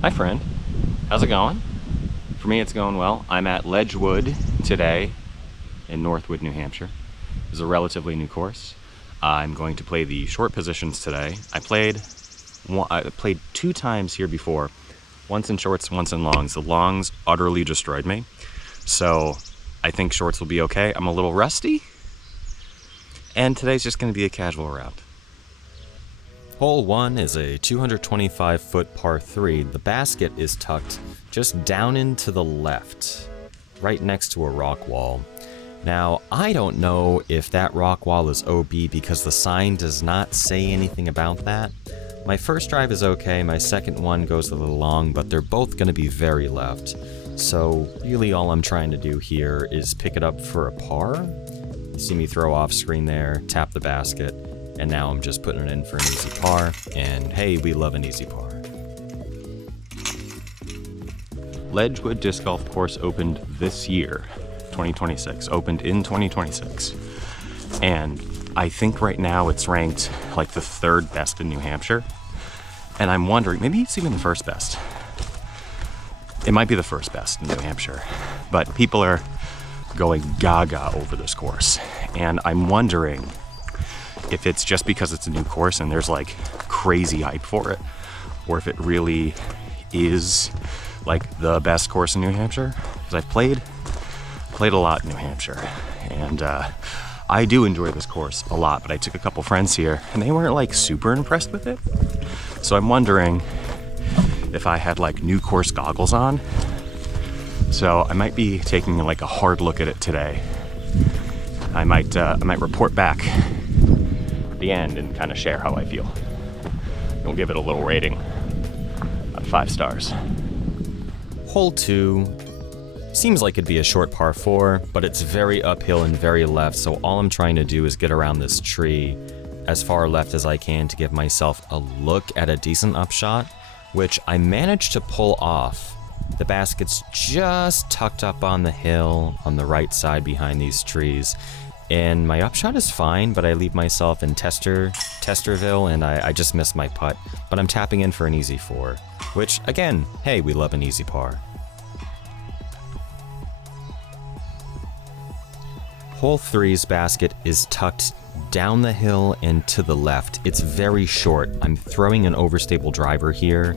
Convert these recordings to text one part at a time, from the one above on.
Hi friend, how's it going? For me it's going well. I'm at Ledgewood today in Northwood, New Hampshire. It's a relatively new course. I'm going to play the short positions today. I played 2 times here before, once in shorts, once in longs. The longs utterly destroyed me, so I think shorts will be okay. I'm a little rusty, and today's just going to be a casual round. Hole 1 is a 225-foot par 3. The basket is tucked just down into the left, right next to a rock wall. Now, I don't know if that rock wall is OB because the sign does not say anything about that. My first drive is okay, my second one goes a little long, but they're both going to be very left. So really all I'm trying to do here is pick it up for a par. You see me throw off screen there, tap the basket, and now I'm just putting it in for an easy par, and hey, we love an easy par. Ledgewood Disc Golf Course opened this year, 2026, opened in 2026. And I think right now it's ranked like the 3rd best in New Hampshire. And I'm wondering, maybe it's even the 1st best. It might be the 1st best in New Hampshire, but people are going gaga over this course. And I'm wondering if it's just because it's a new course and there's like crazy hype for it, or if it really is like the best course in New Hampshire. Because I've played a lot in New Hampshire, and I do enjoy this course a lot, but I took a couple friends here and they weren't like super impressed with it. So I'm wondering if I had like new course goggles on. So I might be taking like a hard look at it today. I might report back at the end and kind of share how I feel. We'll give it a little rating out of 5 stars. Hole 2 seems like it'd be a short par 4, but it's very uphill and very left, so all I'm trying to do is get around this tree as far left as I can to give myself a look at a decent upshot, which I managed to pull off. The basket's just tucked up on the hill on the right side behind these trees, and my upshot is fine, but I leave myself in Testerville, and I just missed my putt, but I'm tapping in for an easy 4, which again, hey, we love an easy par. Hole 3's basket is tucked down the hill and to the left. It's very short. I'm throwing an overstable driver here,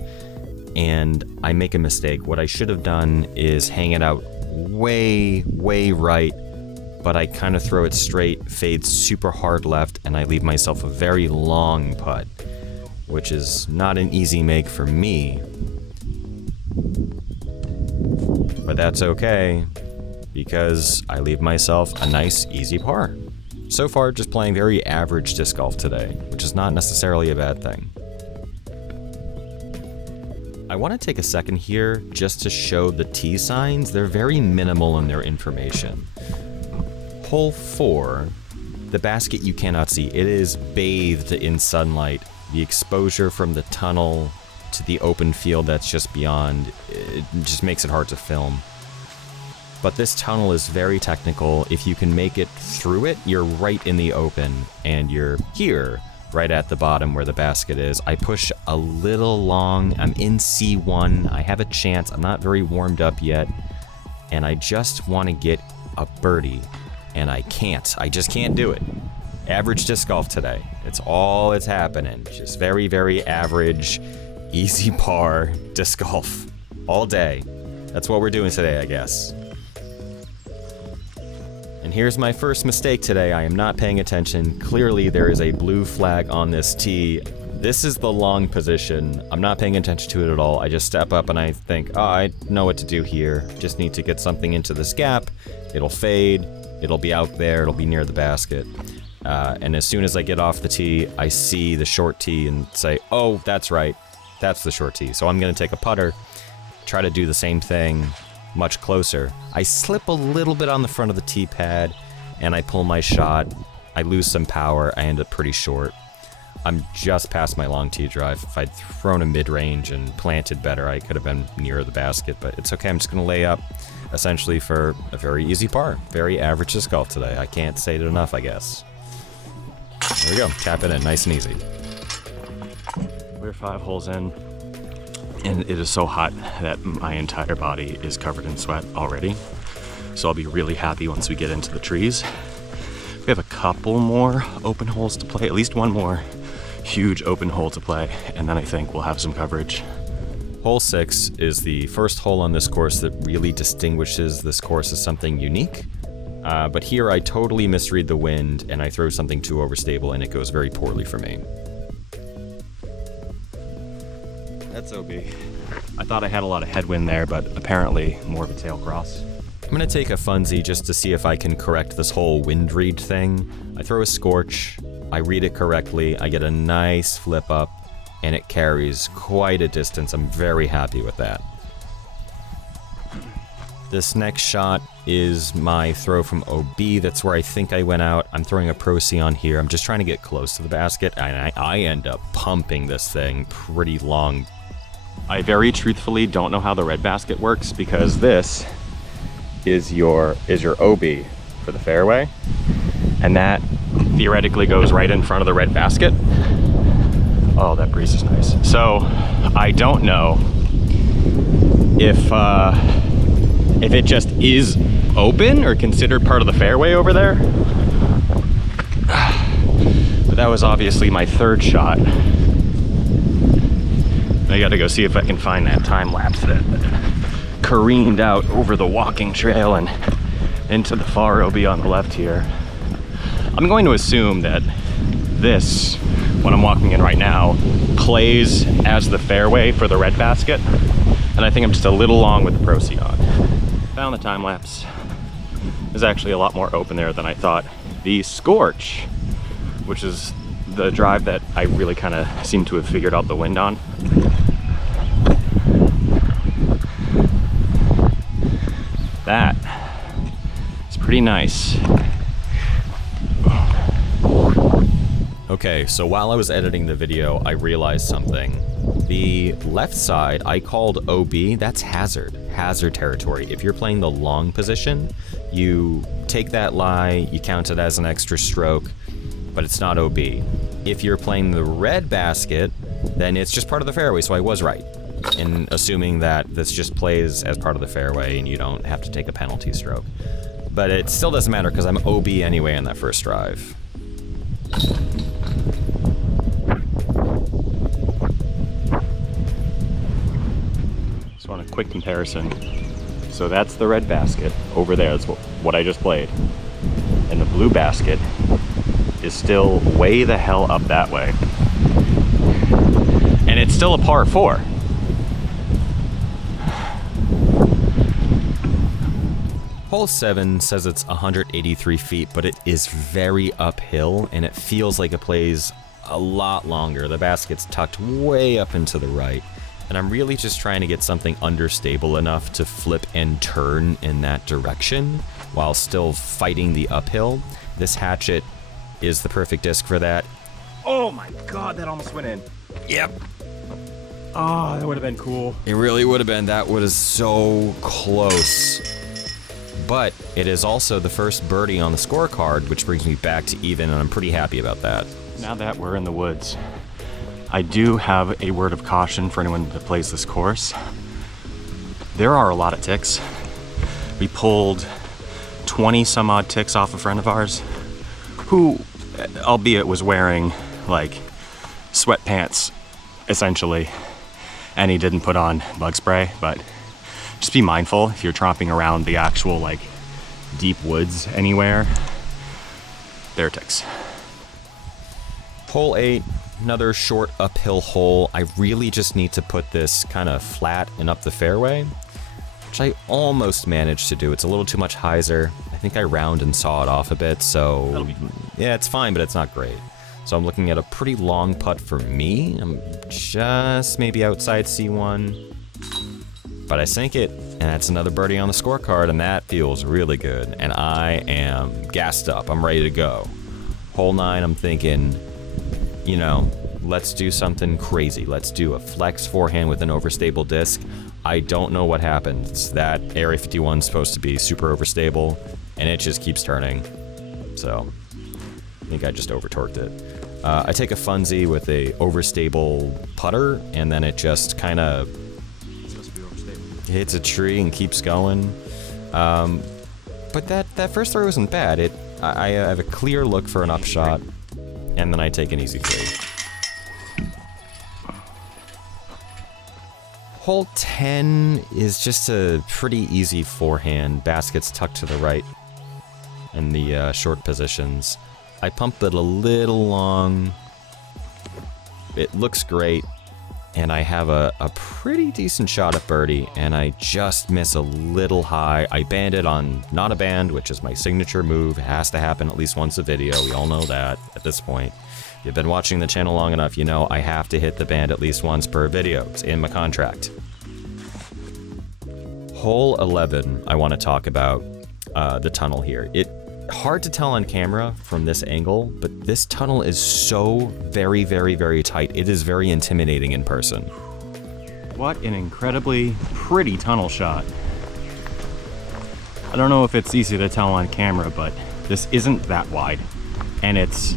and I make a mistake. What I should have done is hang it out way right, but I kind of throw it straight, fade super hard left, and I leave myself a very long putt, which is not an easy make for me. But that's okay, because I leave myself a nice, easy par. So far, just playing very average disc golf today, which is not necessarily a bad thing. I want to take a second here just to show the tee signs. They're very minimal in their information. Hole 4, the basket you cannot see. It is bathed in sunlight. The exposure from the tunnel to the open field that's just beyond, it just makes it hard to film. But this tunnel is very technical. If you can make it through it, you're right in the open, and you're here, right at the bottom where the basket is. I push a little long. I'm in C1. I have a chance. I'm not very warmed up yet, and I just want to get a birdie, and I can't. I just can't do it. Average disc golf today. It's all it's happening. Just very, very average, easy par disc golf all day. That's what we're doing today, I guess. And here's my first mistake today. I am not paying attention. Clearly there is a blue flag on this tee. This is the long position. I'm not paying attention to it at all. I just step up and I think, oh, I know what to do here. Just need to get something into this gap. It'll fade. It'll be out there. It'll be near the basket. And as soon as I get off the tee, I see the short tee and say, oh, that's right. That's the short tee. So I'm going to take a putter, try to do the same thing much closer. I slip a little bit on the front of the tee pad, and I pull my shot. I lose some power. I end up pretty short. I'm just past my long tee drive. If I'd thrown a mid-range and planted better, I could have been nearer the basket, but it's okay. I'm just going to lay up essentially for a very easy par. Very average disc golf today. I can't say it enough, I guess. There we go. Tap it in. Nice and easy. We're 5 holes in. And it is so hot that my entire body is covered in sweat already. So I'll be really happy once we get into the trees. We have a couple more open holes to play, at least one more huge open hole to play, and then I think we'll have some coverage. Hole 6 is the first hole on this course that really distinguishes this course as something unique. But here I totally misread the wind and I throw something too overstable and it goes very poorly for me. That's OB. I thought I had a lot of headwind there, but apparently more of a tail cross. I'm gonna take a funsy just to see if I can correct this whole wind read thing. I throw a scorch, I read it correctly, I get a nice flip up, and it carries quite a distance. I'm very happy with that. This next shot is my throw from OB. That's where I think I went out. I'm throwing a Procyon here. I'm just trying to get close to the basket, and I end up pumping this thing pretty long. I very truthfully don't know how the red basket works, because this is your OB for the fairway, and that theoretically goes right in front of the red basket. Oh, that breeze is nice. So I don't know if it just is open or considered part of the fairway over there. But that was obviously my third shot. I gotta go see if I can find that time lapse that careened out over the walking trail and into the far OB on the left here. I'm going to assume that this, what I'm walking in right now, plays as the fairway for the red basket, and I think I'm just a little long with the Procyon. Found the time lapse. There's actually a lot more open there than I thought. The scorch, which is the drive that I really kind of seem to have figured out the wind on. That is pretty nice. Okay, so while I was editing the video, I realized something. The left side I called OB, that's hazard territory. If you're playing the long position, you take that lie, you count it as an extra stroke, but it's not OB. If you're playing the red basket, then it's just part of the fairway, so I was right in assuming that this just plays as part of the fairway and you don't have to take a penalty stroke. But it still doesn't matter because I'm OB anyway on that first drive. Just want a quick comparison. So that's the red basket over there. That's what I just played. And the blue basket is still way the hell up that way. And it's still a par 4. Hole 7 says it's 183 feet, but it is very uphill, and it feels like it plays a lot longer. The basket's tucked way up and to the right, and I'm really just trying to get something understable enough to flip and turn in that direction while still fighting the uphill. This hatchet is the perfect disc for that. Oh my god, that almost went in. Yep. Oh, that would have been cool. It really would have been. That was so close. But it is also the first birdie on the scorecard, which brings me back to even, and I'm pretty happy about that. Now that we're in the woods, I do have a word of caution for anyone that plays this course. There are a lot of ticks. We pulled 20 some odd ticks off a friend of ours who, albeit was wearing like sweatpants essentially, and he didn't put on bug spray, but just be mindful if you're tromping around the actual like deep woods anywhere. There are ticks. Hole 8, another short uphill hole. I really just need to put this kind of flat and up the fairway, which I almost managed to do. It's a little too much hyzer. I think I round and saw it off a bit, so yeah, it's fine, but it's not great. So I'm looking at a pretty long putt for me. I'm just maybe outside C1. But I sink it, and that's another birdie on the scorecard, and that feels really good. And I am gassed up. I'm ready to go. Hole 9, I'm thinking, you know, let's do something crazy. Let's do a flex forehand with an overstable disc. I don't know what happens. That Area 51 is supposed to be super overstable, and it just keeps turning. So I think I just over-torqued it. I take a funsy with a overstable putter, and then it just kind of hits a tree and keeps going. But that first throw isn't bad. I have a clear look for an upshot, and then I take an easy three. Hole 10 is just a pretty easy forehand. Basket's tucked to the right in the short positions. I pump it a little long. It looks great, and I have a pretty decent shot at birdie, and I just miss a little high. I band it on not a band, which is my signature move. It has to happen at least once a video. We all know that at this point. If you've been watching the channel long enough, you know I have to hit the band at least once per video. It's in my contract. Hole 11, I want to talk about the tunnel here. Hard to tell on camera from this angle, but this tunnel is so very, very, very tight. It is very intimidating in person. What an incredibly pretty tunnel shot. I don't know if it's easy to tell on camera, but this isn't that wide. And it's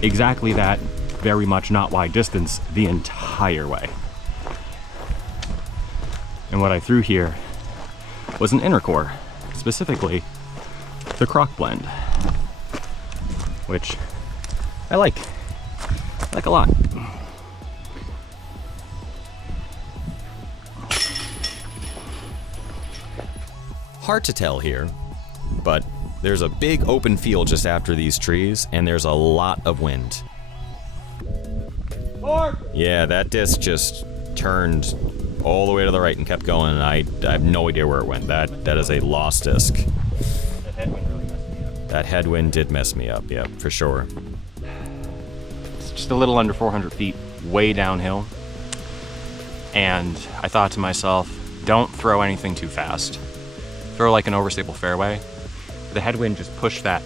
exactly that very much not wide distance the entire way. And what I threw here was an inner core, specifically the croc blend, which I like a lot. Hard to tell here, but there's a big open field just after these trees, and there's a lot of wind. Yeah, that disc just turned all the way to the right and kept going, and I have no idea where it went. That is a lost disc. Headwind really messed me up. That headwind did mess me up, yeah, for sure. It's just a little under 400 feet, way downhill. And I thought to myself, don't throw anything too fast. Throw like an overstable fairway. The headwind just pushed that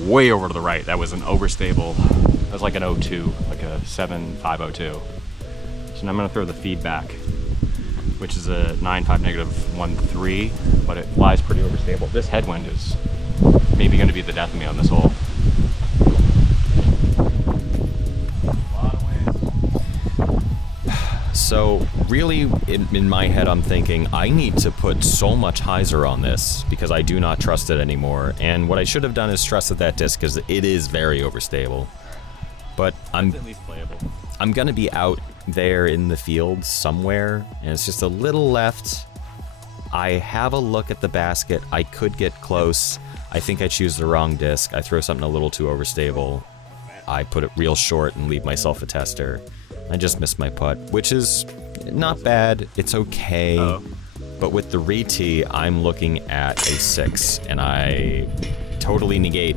way over to the right. That was an overstable, that was like an 02, like a 7.502. So now I'm gonna throw the feedback, which is a 9.5 -1.3, but it flies pretty overstable. This headwind is maybe going to be the death of me on this hole. A lot of wind. So really, in my head, I'm thinking I need to put so much hyzer on this because I do not trust it anymore. And what I should have done is trusted that disc because it is very overstable. But it's at least playable. I'm gonna be out there in the field somewhere, and it's just a little left. I have a look at the basket. I could get close. I think I choose the wrong disc. I throw something a little too overstable. I put it real short and leave myself a tester. I just missed my putt, which is not bad. It's okay. But with the re-tee, I'm looking at a 6, and I totally negate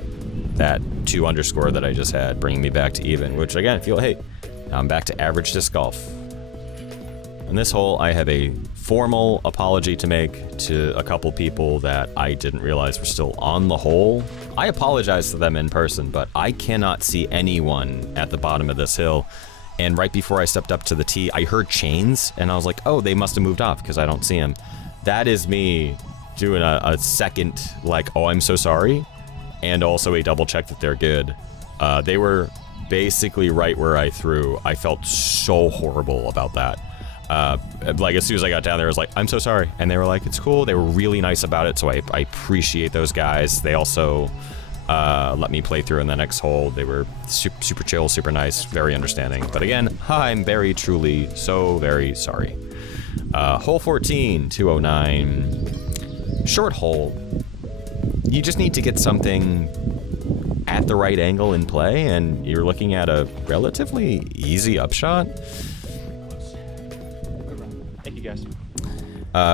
that 2 underscore that I just had, bringing me back to even, which again, I feel, hey, I'm back to average disc golf. In this hole, I have a formal apology to make to a couple people that I didn't realize were still on the hole. I apologize to them in person, but I cannot see anyone at the bottom of this hill. And right before I stepped up to the tee, I heard chains, and I was like, oh, they must have moved off because I don't see them. That is me doing a second, like, oh, I'm so sorry, and also a double check that they're good. They were basically right where I threw. I felt so horrible about that. Like as soon as I got down there, I was like, I'm so sorry. And they were like, it's cool. They were really nice about it. So I appreciate those guys. They also let me play through in the next hole. They were super chill, super nice, very understanding. But again, I'm very truly so very sorry. Hole 14, 209. Short hole. You just need to get something at the right angle in play, and you're looking at a relatively easy upshot. Thank you, guys.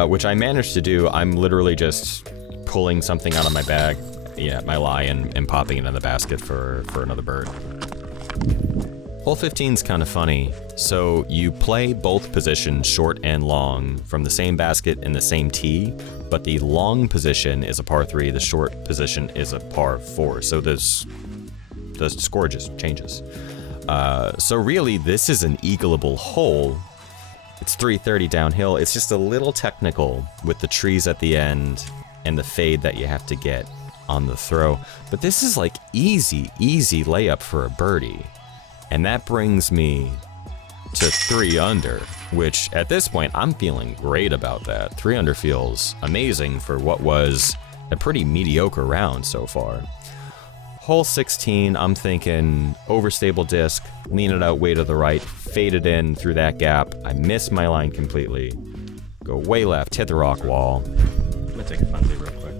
Which I managed to do. I'm literally just pulling something out of my bag, my lie, and popping it in the basket for another bird. Hole 15's kind of funny. So you play both positions, short and long, from the same basket in the same tee, but the long position is a par 3, the short position is a par 4. So the score just changes. So really, this is an eagleable hole. It's 330 downhill. It's just a little technical with the trees at the end and the fade that you have to get on the throw. But this is like easy layup for a birdie. And that brings me to 3 under, which at this point I'm feeling great about that. 3 under feels amazing for what was a pretty mediocre round so far. Hole 16, I'm thinking overstable disc, lean it out way to the right, fade it in through that gap. I miss my line completely. Go way left, hit the rock wall. I'm gonna take a funzie real quick.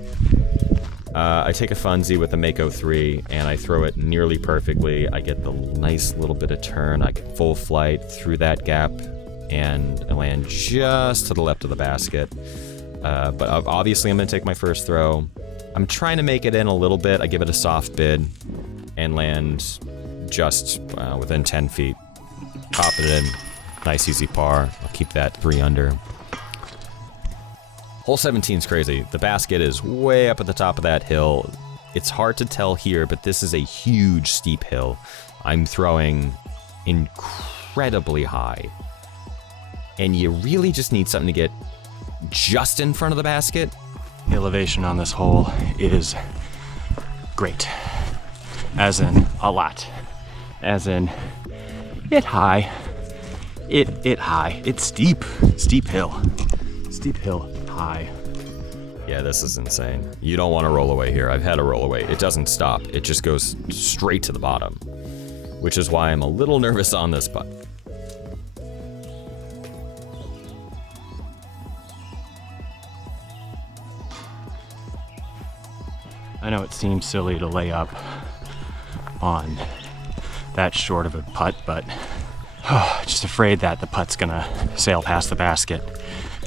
I take a funzie with the Mako 3 and I throw it nearly perfectly. I get the nice little bit of turn. I get full flight through that gap and I land just to the left of the basket. But obviously I'm gonna take my first throw. I'm trying to make it in a little bit. I give it a soft bid and land just within 10 feet. Pop it in. Nice easy par. I'll keep that 3 under. Hole 17 is crazy. The basket is way up at the top of that hill. It's hard to tell here, but this is a huge steep hill. I'm throwing incredibly high. And you really just need something to get just in front of the basket. The elevation on this hole is great. As in a lot. As in it high. It high. It's steep. Steep hill. Steep hill high. Yeah, this is insane. You don't want to roll away here. I've had a roll away. It doesn't stop. It just goes straight to the bottom, which is why I'm a little nervous on this putt. I know it seems silly to lay up on that short of a putt, but just afraid that the putt's gonna sail past the basket.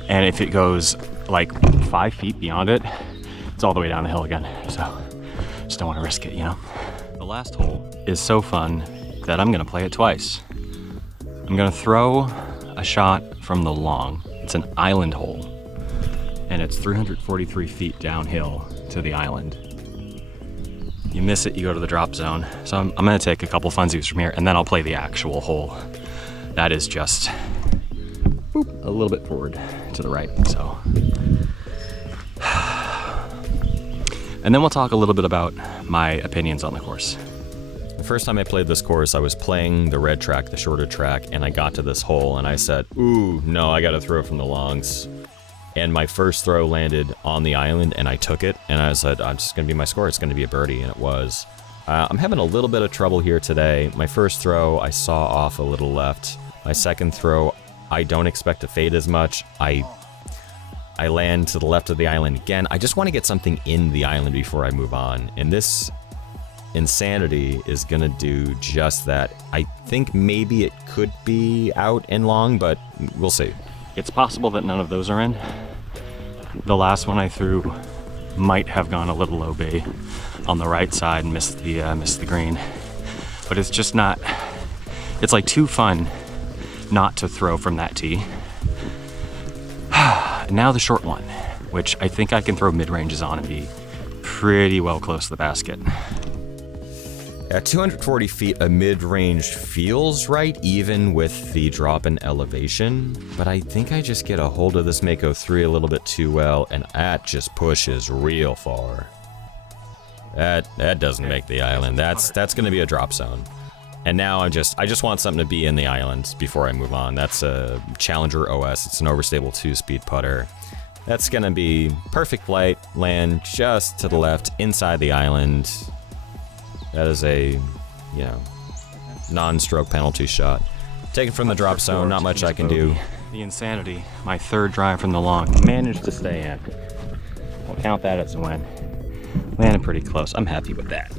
And if it goes like 5 feet beyond it, it's all the way down the hill again. So just don't want to risk it, you know? The last hole is so fun that I'm gonna play it twice. I'm gonna throw a shot from the long. It's an island hole, and it's 343 feet downhill to the island. You miss it, you go to the drop zone. So I'm gonna take a couple funsies from here, and then I'll play the actual hole. That is just boop, a little bit forward to the right, so. And then we'll talk a little bit about my opinions on the course. The first time I played this course, I was playing the red track, the shorter track, and I got to this hole and I said, ooh, no, I gotta throw from the longs. And my first throw landed on the island and I took it and I said, I'm just gonna be my score, it's gonna be a birdie, and it was. I'm having a little bit of trouble here today. My first throw, I saw off a little left. My second throw, I don't expect to fade as much. I land to the left of the island again. I just want to get something in the island before I move on. And this insanity is going to do just that. I think maybe it could be out and long, but we'll see. It's possible that none of those are in. The last one I threw might have gone a little OB on the right side and missed the green. But it's just not, it's like too fun not to throw from that tee. Now the short one, which I think I can throw mid-ranges on and be pretty well close to the basket. At 240 feet, a mid-range feels right, even with the drop in elevation, but I think I just get a hold of this Mako 3 a little bit too well, and that just pushes real far. That doesn't make the island. That's gonna be a drop zone. And now I just want something to be in the island before I move on. That's a Challenger OS. It's an overstable 2-speed putter. That's gonna be perfect flight, land just to the left inside the island. That is a, non-stroke penalty shot. Taken from the drop zone, not much I can do. The insanity, my third drive from the long, managed to stay in. I'll count that as a win. Landed pretty close. I'm happy with that.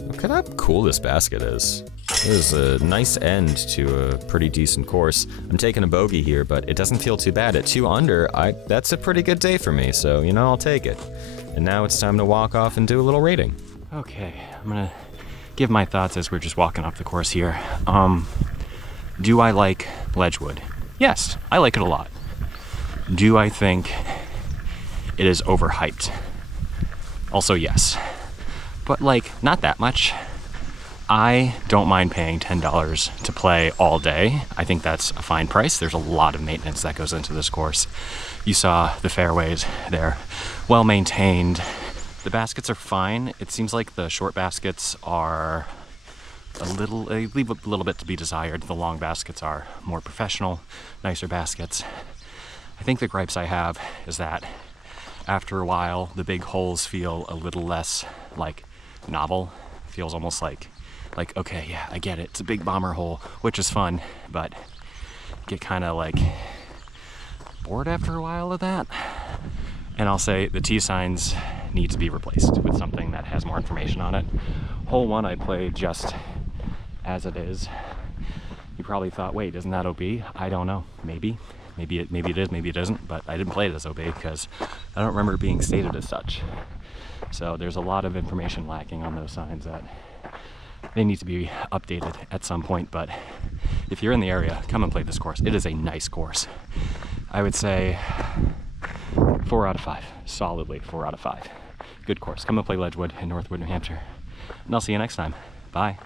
Look at how cool this basket is. It is a nice end to a pretty decent course. I'm taking a bogey here, but it doesn't feel too bad. At 2 under, that's a pretty good day for me, so, I'll take it. And now it's time to walk off and do a little rating. Okay, I'm gonna give my thoughts as we're just walking off the course here. Do I like Ledgewood? Yes, I like it a lot. Do I think it is overhyped? Also, yes. But not that much. I don't mind paying $10 to play all day. I think that's a fine price. There's a lot of maintenance that goes into this course. You saw the fairways, they're well maintained. The baskets are fine. It seems like the short baskets are they leave a little bit to be desired. The long baskets are more professional, nicer baskets. I think the gripes I have is that after a while, the big holes feel a little less like novel. Feels almost like okay, yeah, I get it. It's a big bomber hole, which is fun, but get kind of like bored after a while of that. And I'll say the tee signs need to be replaced with something that has more information on it. Hole 1 I played just as it is. You probably thought, wait, isn't that OB? I don't know. Maybe it is, maybe it isn't, but I didn't play it as OB because I don't remember it being stated as such. So there's a lot of information lacking on those signs that they need to be updated at some point. But if you're in the area, come and play this course. It is a nice course. I would say 4 out of 5, solidly 4 out of 5. Good course. Come and play Ledgewood in Northwood, New Hampshire. And I'll see you next time. Bye.